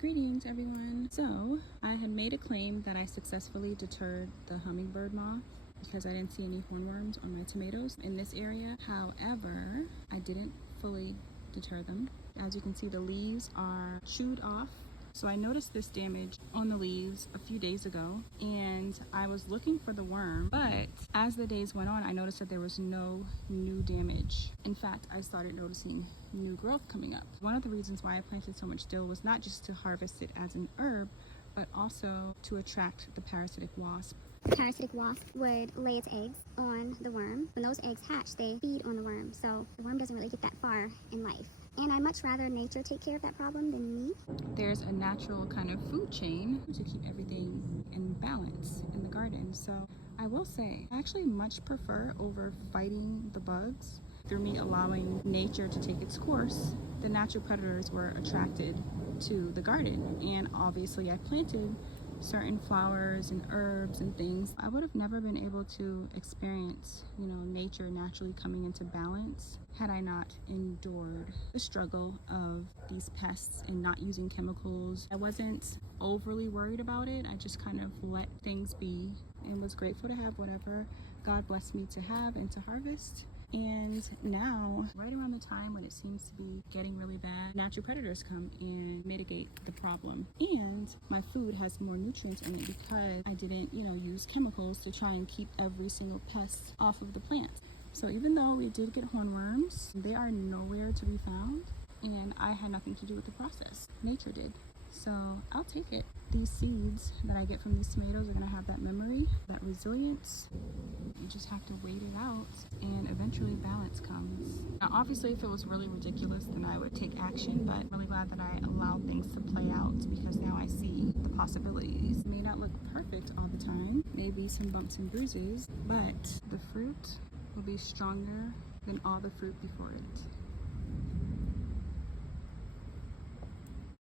Greetings everyone. So I had made a claim that I successfully deterred the hummingbird moth because I didn't see any hornworms on my tomatoes in this area. However, I didn't fully deter them. As you can see, the leaves are chewed off. So I noticed this damage on the leaves a few days ago and I was looking for the worm, but as the days went on, I noticed that there was no new damage. In fact, I started noticing new growth coming up. One of the reasons why I planted so much dill was not just to harvest it as an herb, but also to attract the parasitic wasp. The parasitic wasp would lay its eggs on the worm. When those eggs hatch, they feed on the worm, so the worm doesn't really get that far in life. And I'd much rather nature take care of that problem than me. There's a natural kind of food chain to keep everything in balance in the garden. So I will say, I actually much prefer over fighting the bugs. Through me allowing nature to take its course, the natural predators were attracted to the garden. And obviously I planted certain flowers and herbs and things. I would have never been able to experience, nature naturally coming into balance had I not endured the struggle of these pests and not using chemicals. I wasn't overly worried about it. I just kind of let things be and was grateful to have whatever God blessed me to have and to harvest. And now, right around the time when it seems to be getting really bad, natural predators come and mitigate the problem. And my food has more nutrients in it because I didn't, use chemicals to try and keep every single pest off of the plants. So even though we did get hornworms, they are nowhere to be found. And I had nothing to do with the process. Nature did. So I'll take it. These seeds that I get from these tomatoes are gonna have that memory, that resilience. You just have to wait it out and eventually balance comes. Now obviously if it was really ridiculous then I would take action, but I'm really glad that I allowed things to play out because now I see the possibilities. It may not look perfect all the time, maybe some bumps and bruises, but the fruit will be stronger than all the fruit before it.